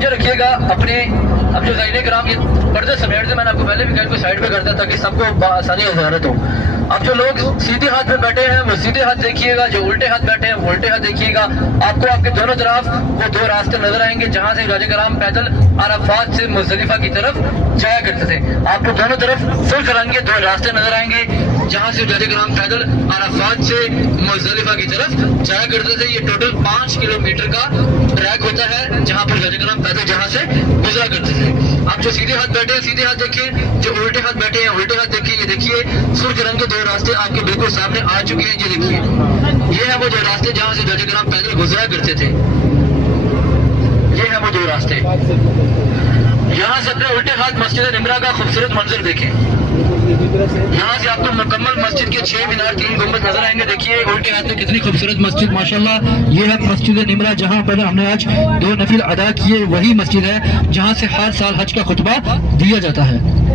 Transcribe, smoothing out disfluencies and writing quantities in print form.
तवज्जो रखिएगा अपने। अब जो ज़ाहिरीन कराम ये पर्दे समेट से मैंने आपको पहले भी कहा साइड पे करता ताकि सबको आसानी हज़ारत हो। अब जो लोग सीधे हाथ पे बैठे हैं वो सीधे हाथ देखिएगा, जो उल्टे हाथ बैठे हैं वो उल्टे हाथ देखिएगा। आपको आपके दोनों तरफ वो दो रास्ते नजर आएंगे जहां से ज़ाहिरीन कराम पैदल अराफात से मुज़दलिफा की तरफ जाया करते थे। आपको दोनों तरफ फुल करंगे दो रास्ते नजर आएंगे जहां से ज़ाहिरीन कराम पैदल अराफात से मुज़दलिफा की तरफ जाया करते थे। ये टोटल 5 किलोमीटर का ट्रैक होता है जहां पर ज़ाहिरीन कराम पैदल जहां से गुजरा करते थे। आप जो सीधे हाथ बैठे हैं सीधे हाथ देखिए, जो उल्टे हाथ बैठे हैं उल्टे हाथ देखिए। ये देखिए सुर्ख रंग के दो रास्ते आपके बिल्कुल सामने आ चुके हैं। ये देखिए ये है वो दो रास्ते जहां से ज़ाहिरीन कराम पैदल गुजरा करते थे। ये है वो दो रास्ते। यहाँ से अपने उल्टे हाथ मस्जिद निमरा का खूबसूरत मंजर देखें। यहाँ से आपको मुकम्मल मस्जिद के 6 मीनार 3 गुंबद नजर आएंगे। देखिए उल्टे हाथ में कितनी खूबसूरत मस्जिद माशाल्लाह। ये है मस्जिद निमरा जहाँ पर हमने आज 2 नफिल अदा किए। वही मस्जिद है जहाँ से हर साल हज का खुतबा दिया जाता है।